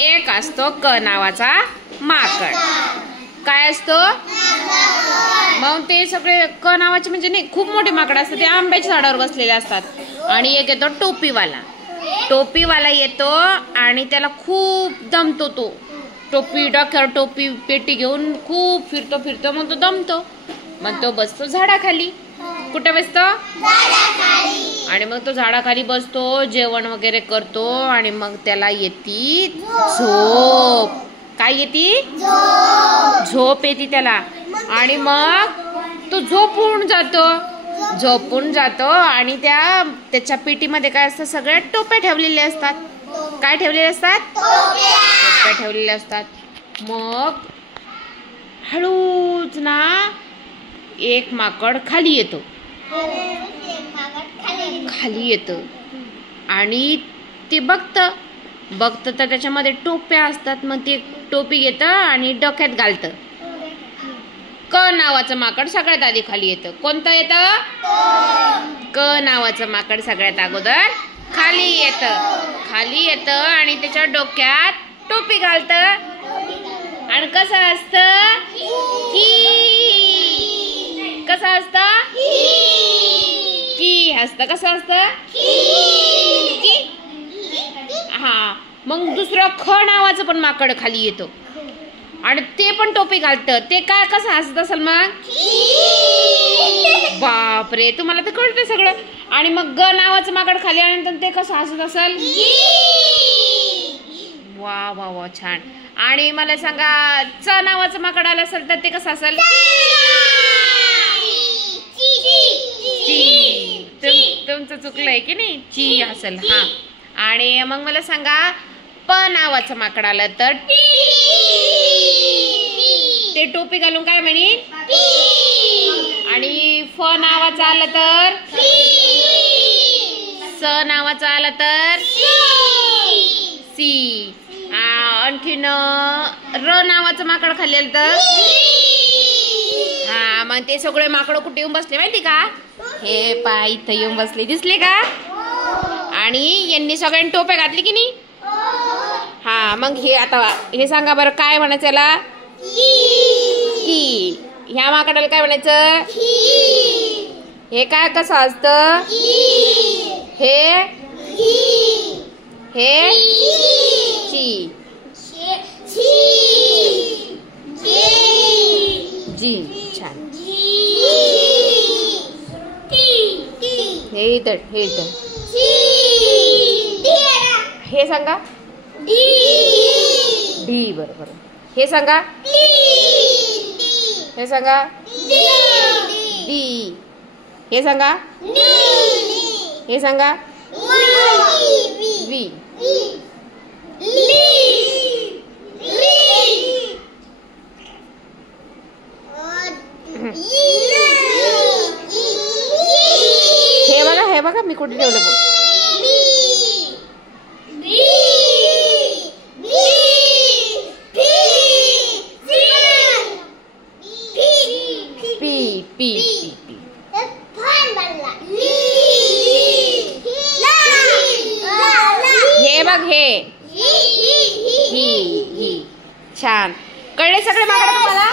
एक असतो क नावाचा माकड. काय असतो मग ते सगळे क नावाचे म्हणजे नाही खूप मोठे माकड असतात. ते आंब्याच्या झाडावर बसलेले असतात. आणि एक येतो टोपीवाला. टोपीवाला येतो आणि त्याला खूप दमतो तो. टोपी डोक्यावर टोपी पेटी घेऊन खूप फिरतो मग तो दमतो. मग तो बसतो झाडाखाली. कुठे बसतो आणि मग तो झाडाखाली बसतो, जेवण वगैरे करतो आणि मग त्याला येती झोप. काय येती झोप येते त्याला. आणि मग तो झोपून जातो आणि त्याच्या पेटीमध्ये काय असतं सगळ्या टोप्या ठेवलेल्या असतात. काय ठेवलेले असतात टोप्या ठेवलेल्या असतात. मग हळूच ना एक माकड खाली येतो आणि ते बघतं तर त्याच्यामध्ये टोप्या असतात. मग ते टोपी घेतं आणि डोक्यात घालतं. क नावाचं माकड सगळ्यात आधी खाली येतं. कोणतं येतं क नावाचं माकड सगळ्यात अगोदर खाली येतं आणि त्याच्या डोक्यात टोपी घालतं. आणि कसं असतं कसं असतं हा. मग दुसरं ख नावाचं पण माकड खाली येतो आणि ते पण टोपी घालतं. ते काय कसं हसत असेल मग बापरे, तुम्हाला तर कळतं सगळं. आणि मग ग नावाचं माकड खाली आल्यानंतर ते कसं हसत असेल. वा वा वा छान. आणि मला सांगा च नावाचं माकड आलं असेल तर ते कसं असेल. तुमचं चुकलंय की नाही, ची असेल. हा. आणि मग मला सांगा प नावाचं माकड आलं तर ते टोपी घालून काय म्हणेन. आणि फ नावाचं आलं तर स नावाचं आलं तर सी. आणखीन र नावाचं माकड खाली आलं तर हा. मग ते सगळे माकड कुठे येऊन बसले माहिती का. हे पाय इथं येऊन बसले, दिसले का. आणि यांनी सगळ्यांनी टोप्या घातली की नाही. हा. मग हे सांगा बरं काय म्हणायचं याला. की ह्या माकडाला काय म्हणायचं. हे काय कसं असतं. हे ची जी. छान. हे इथं हे सांगा डी. बरोबर. हे सांगा डी. हे सांगा वी. हे बघा मी कुठे ठेवलं बघ. P P P P. हे बघ हे ही. छान. कळले सगळे माकड तुम्हाला.